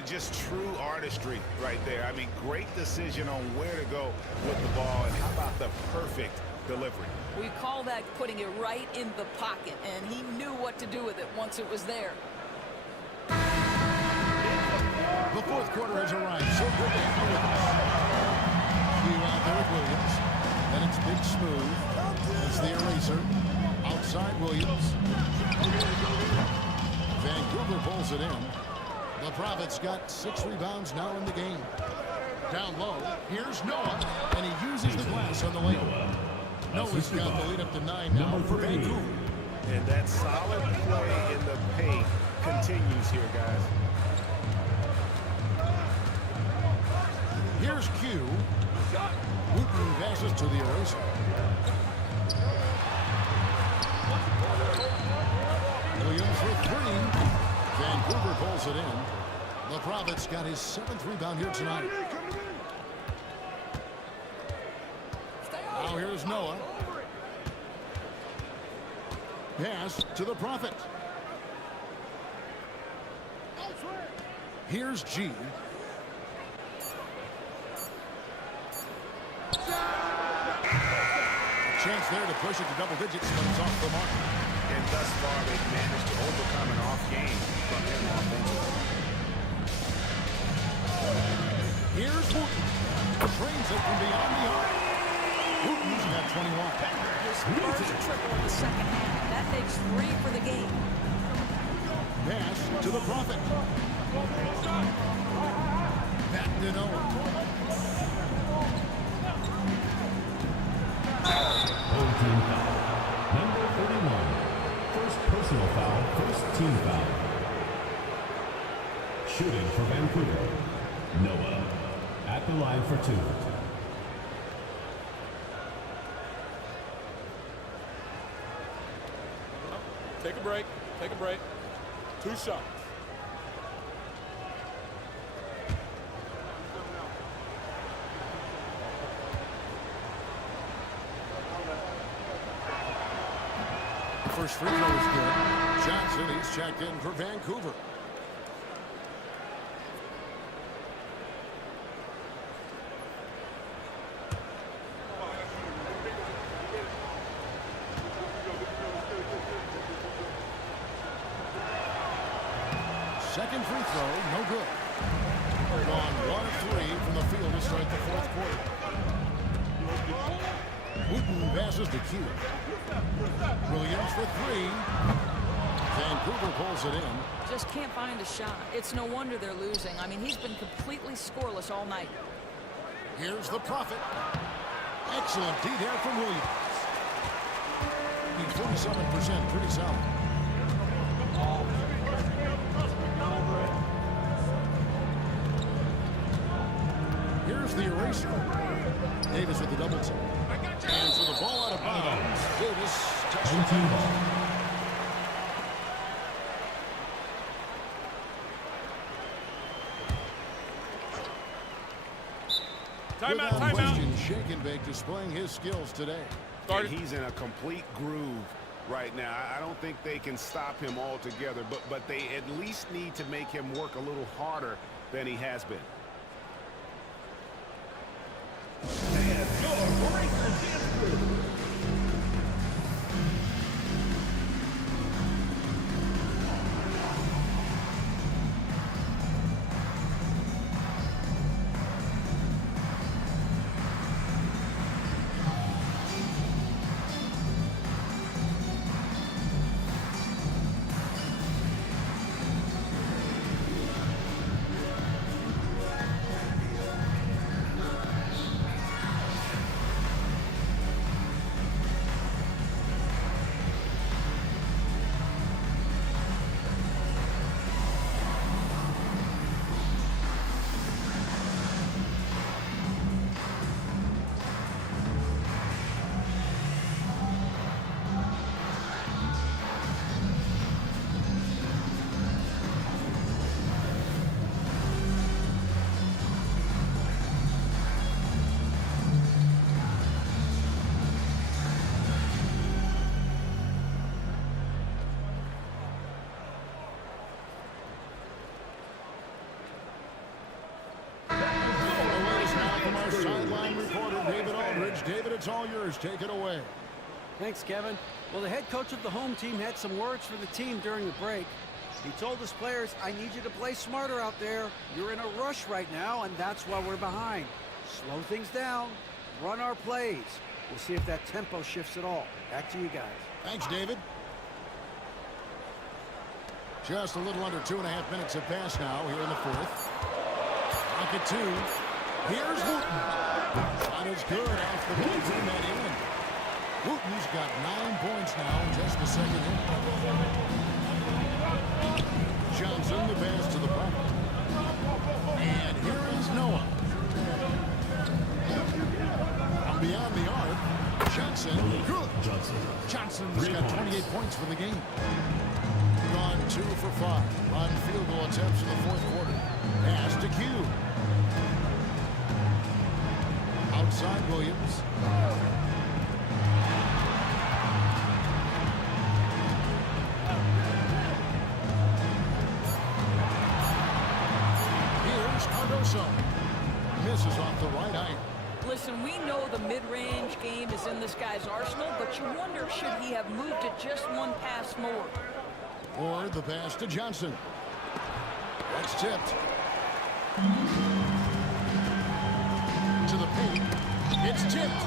Just true artistry right there. I mean, great decision on where to go with the ball. And how about the perfect delivery? We call that putting it right in the pocket, and he knew what to do with it once it was there. The fourth quarter has arrived. So good to have you with us. You out there with Williams. Then it's Big Smooth. It's the eraser. Outside Williams. Vancouver pulls it in. The Profits got 6 rebounds now in the game. Down low. Here's Noah. And he uses the glass on the layup. Noah's got the lead up to 9 now for Vancouver. And that solid play in the paint continues here, guys. Here's Q. Wooten passes to the eraser. Williams for 3. Vancouver pulls it in. The Profits got his 7th rebound here tonight. Now here's Noah. Pass to the Prophet. Here's G. Chance there to push it to double digits, but it's off the mark. And thus far, they've managed to overcome an off game from him offensively. Here's Wooten. Trains it from beyond the arc. Wooten's got 21. His first triple in the second half. That makes 3 for the game. Pass to the Prophet. Back to Noah. Number 31. First personal foul, first team foul. Shooting for Vancouver. Noah at the line for 2. Take a break. Take a break. 2 shots. First free throw is good. Johnson, he's checked in for Vancouver. Second free throw, no good. Gone 1 of 3 from the field to start the fourth quarter. Wooten passes to Q. Williams for 3. Vancouver pulls it in. Just can't find a shot. It's no wonder they're losing. I mean, he's been completely scoreless all night. Here's the Prophet. Excellent D there from Williams. He's 47%, pretty solid. Here's the eraser. Davis with the double team. And so the ball out of bounds. Davis touched it. Timeout, Without timeout. question, Shake and Bake displaying his skills today. And he's in a complete groove right now. I don't think they can stop him altogether, but they at least need to make him work a little harder than he has been. And your breakers is through. Coach David, it's all yours. Take it away. Thanks, Kevin. Well, the head coach of the home team had some words for the team during the break. He told his players, I need you to play smarter out there. You're in a rush right now, and that's why we're behind. Slow things down. Run our plays. We'll see if that tempo shifts at all. Back to you guys. Thanks, David. Just a little under 2.5 minutes have passed now here in the fourth. Look at 2. Here's Wooten. Shot is good off the ball and in. Wooten's got 9 points now in just the second hit. Johnson, the pass to the pocket. And here is Noah. From beyond the arc, Johnson, good. Johnson's got 28 points for the game. Gone 2 for 5 on field goal attempts in the fourth quarter. Pass to Q. Outside Williams. Here's Cardoso. Misses off the right iron. Listen, we know the mid-range game is in this guy's arsenal, but you wonder, should he have moved it just one pass more? Or the pass to Johnson. That's tipped. To the paint. It's tipped.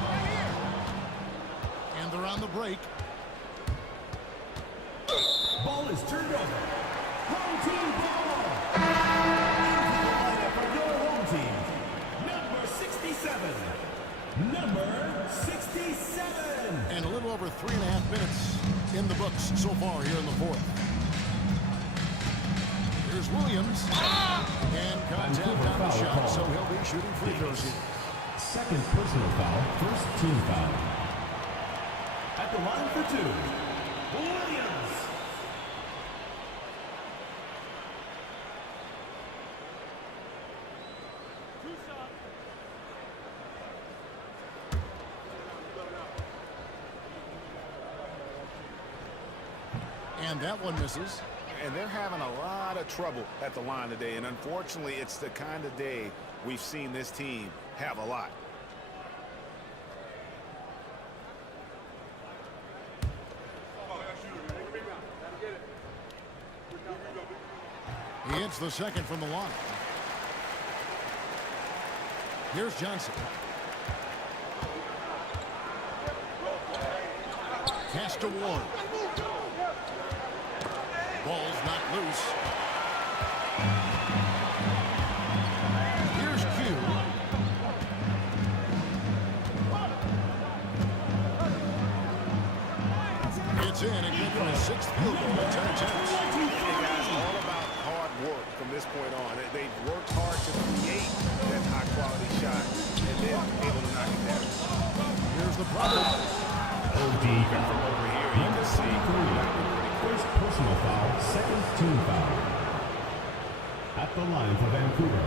And they're on the break. Ball is turned over. Home team ball. For your home team, number 67. Number 67. And a little over 3.5 minutes in the books so far here in the fourth. Here's Williams. And contact on the shot, so he'll be shooting free throws here. Second personal foul, first team foul. At the line for 2, Williams. And that one misses. And they're having a lot of trouble at the line today. And unfortunately, it's the kind of day we've seen this team have a lot. He hits the second from the line. Here's Johnson. Cast award. Ball's not loose. Here's Q. It's in again for his 6th field goal in 10 attempts. It's all about hard work from this point on. They've worked hard to create that high-quality shot and then able to knock it down. Here's the problem. Even from over here, you can see First personal foul, second team foul. At the line for Vancouver,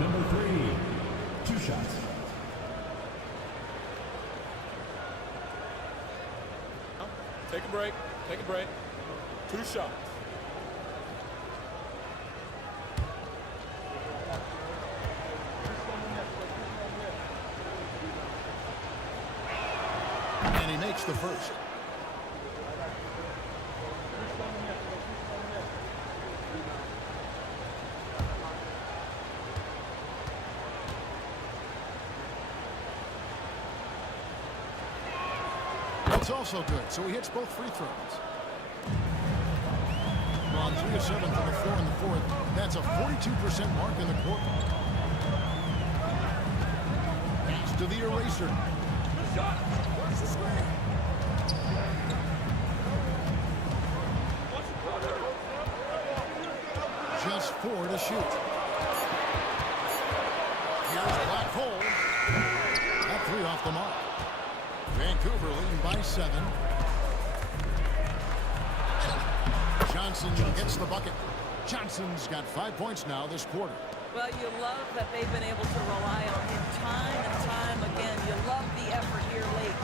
number 3, 2 shots. Take a break. Take a break. 2 shots. And he makes the first. That's also good, so he hits both free throws. On 3 of 7 from the floor in the fourth. That's a 42% mark in the quarter. Pass to the eraser. Just 4 to shoot. Here's Black Hole. That 3 off the mark. Vancouver leading by 7. Johnson gets the bucket. Johnson's got 5 points now this quarter. Well, you love that they've been able to rely on him time and time again. You love the effort here late.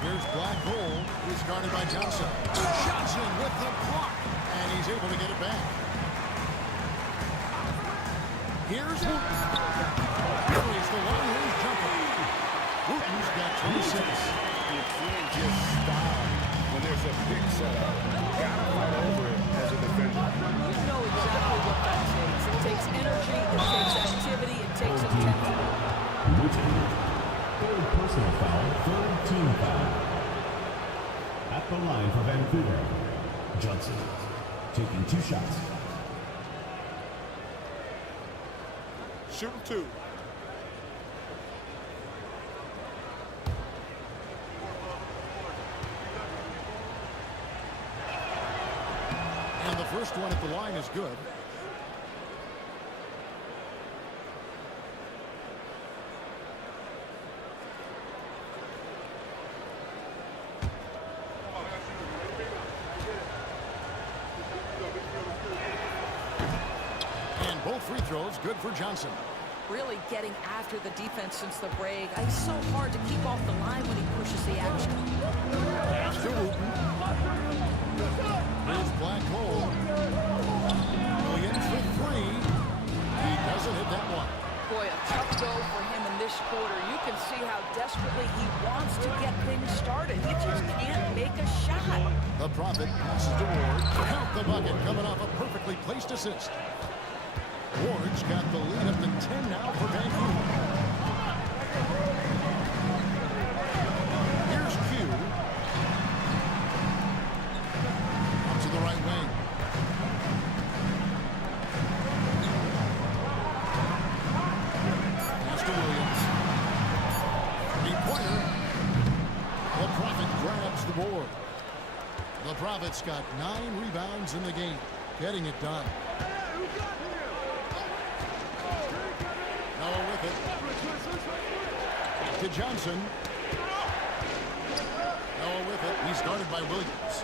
Here's Black Hole. He's guarded by Johnson. Johnson with the block. And he's able to get it back. Here's Wooten. penalty. Third personal foul, third team foul. At the line for Vancouver, Johnson taking 2 shots. Shooting 2. And the first one at the line is good. And both free throws good for Johnson. Really getting after the defense since the break. It's so hard to keep off the line when he pushes the action. Pass to Wooten. Here's Black Hole. Williams for 3. He doesn't hit that one. Boy, a tough go for him in this quarter. You can see how desperately he wants to get things started. He just can't make a shot. The Prophet passes to Ward. Count the bucket, coming off a perfectly placed assist. Ward's got the lead up to 10 now for Vancouver. Here's Q. Up to the right wing. Pass to Williams. Deep-pointer. The Prophet grabs the board. The Prophet's got 9 rebounds in the game, getting it done. Noah with it. To Johnson. Noah with it. He's guarded by Williams.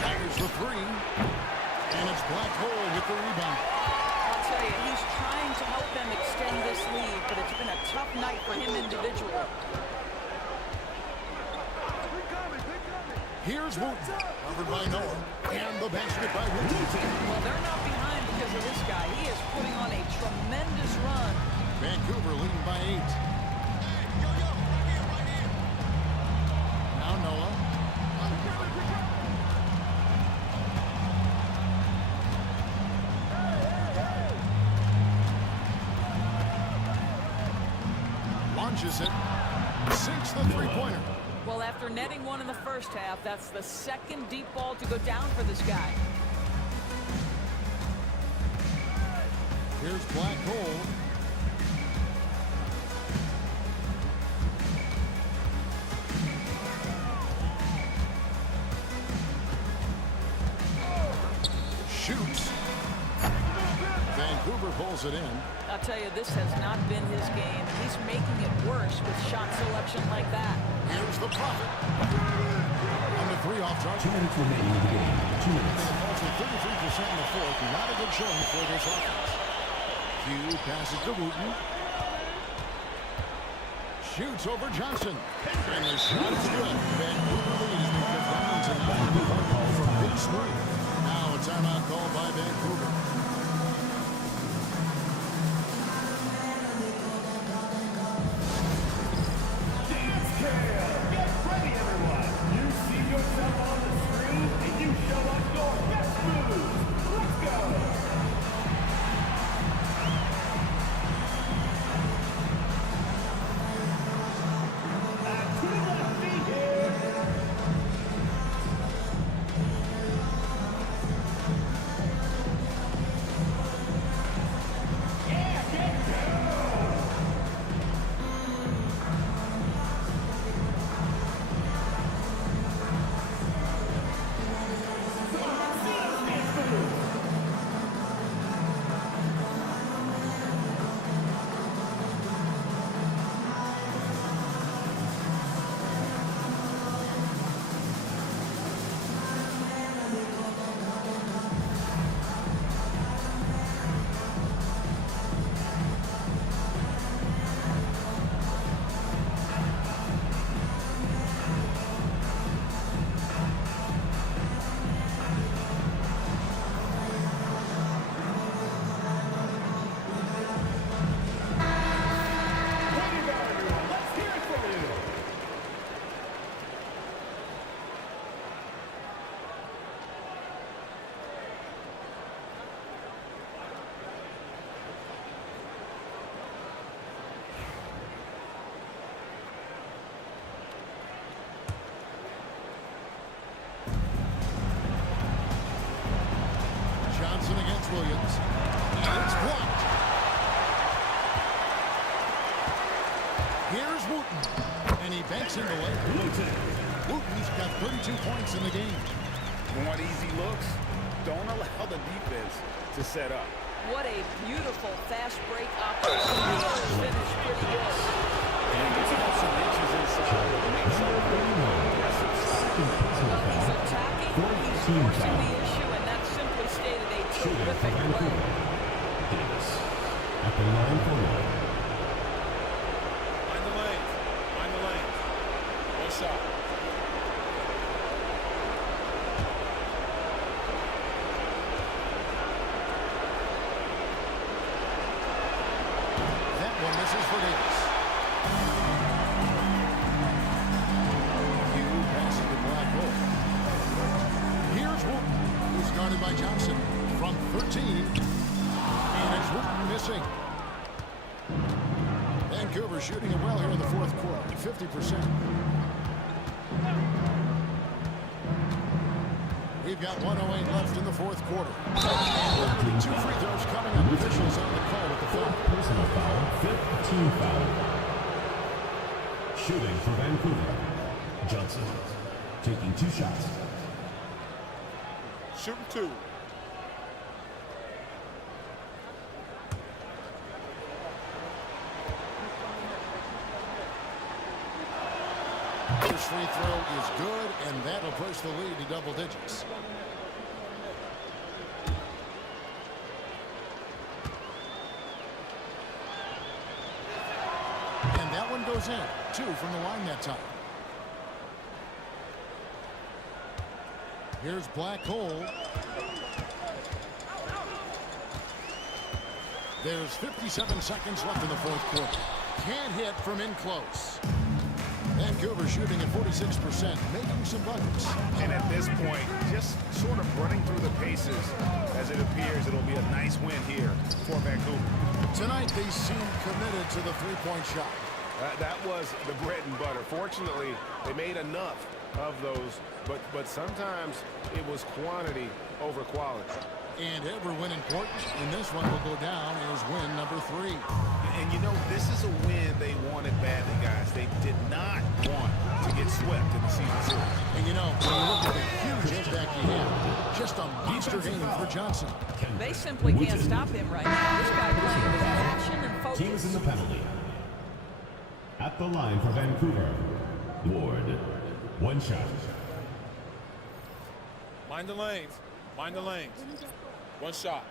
Fires for 3. And it's Black Hole with the rebound. I'll tell you, he's trying to help them extend this lead, but it's been a tough night for him individually. Here's Wooten. Covered by Noah. And the basket by Wooten. Well, they're not behind because of this guy. He is putting on a tremendous run. Vancouver leading by 8. Now Noah. Launches it. Sinks the three-pointer. Well, after netting one in the first half, that's the second deep ball to go down for this guy. Here's Black Hole. Shoots. Vancouver pulls it in. I'll tell you, this has not been his game. He's making it worse with shot selection like that. Here's the Prophet. Under 3 off target. 2 minutes remaining in the game. 2 minutes. They fall to 33% in the fourth. Not a good showing for this offense. Q passes to Wooten. Shoots over Johnson. And the shot is good. Vancouver lead as they get down to 9 from big three. Now a timeout called by Vancouver. Get ready, everyone. You see yourself on the screen, and you show us your best moves. Let's go. To the left feet here. missing the layup. Wooten's got 32 points in the game. Want easy looks? Don't allow the defense to set up. What a beautiful fast break opportunity. Finish pretty good. And gets out some inches inside to make some aggressive stuff. He's attacking, he's forcing the issue, and that simply stated a terrific play. Davis at the line for one. Mind the lanes. Mind the lanes. One shot. That one misses for Davis. Hugh passes the black hole. Here's Wooten, who's guarded by Johnson from 13. And it's Wooten missing. Vancouver shooting it well here in the fourth quarter, 50%. We've got 1:08 left in the fourth quarter. And 2 free throws coming up. Officials on the call with the foul. Personal foul, 5th team foul. Shooting for Vancouver. Johnson taking 2 shots. Shooting 2. First free throw is good, and that'll push the lead to double digits. And that one goes in. 2 from the line that time. Here's Black Hole. There's 57 seconds left in the fourth quarter. Can't hit from in close. Vancouver shooting at 46%, making some buckets. And at this point, just sort of running through the paces as it appears it'll be a nice win here for Vancouver. Tonight, they seem committed to the three-point shot. That was the bread and butter. Fortunately, they made enough of those, but sometimes it was quantity over quality. And every win important, and this one will go down as win number 3. And you know, this is a win they wanted badly, guys. They did not want to get swept in the season series. And you know, when you look at the huge impact he had, just a monster game for Johnson. They simply can't stop him right now. This guy playing with passion and focus. Teams in the penalty. At the line for Vancouver, Ward. 1 shot. Mind the lanes. Mind the lanes. 1 shot.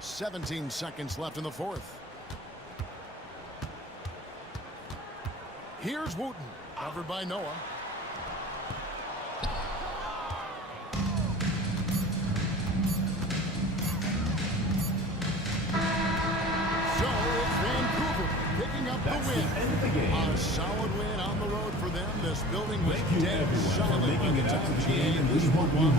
"17 seconds left in the fourth. Here's Wooten, covered by Noah. Picking up the win. A solid win on the road for them. This building was dead silent by the time this one won.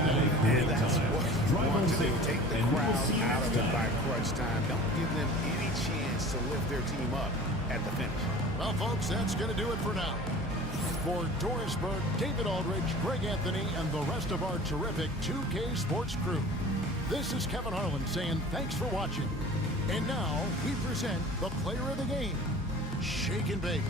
And that's what you want to do. Take the crowd out of it by crunch time. Don't give them any chance to lift their team up at the finish. Well, folks, that's going to do it for now. For Doris Burke, David Aldridge, Greg Anthony, and the rest of our terrific 2K Sports crew, this is Kevin Harlan saying thanks for watching. And now we present the player of the game, Shake and Bake.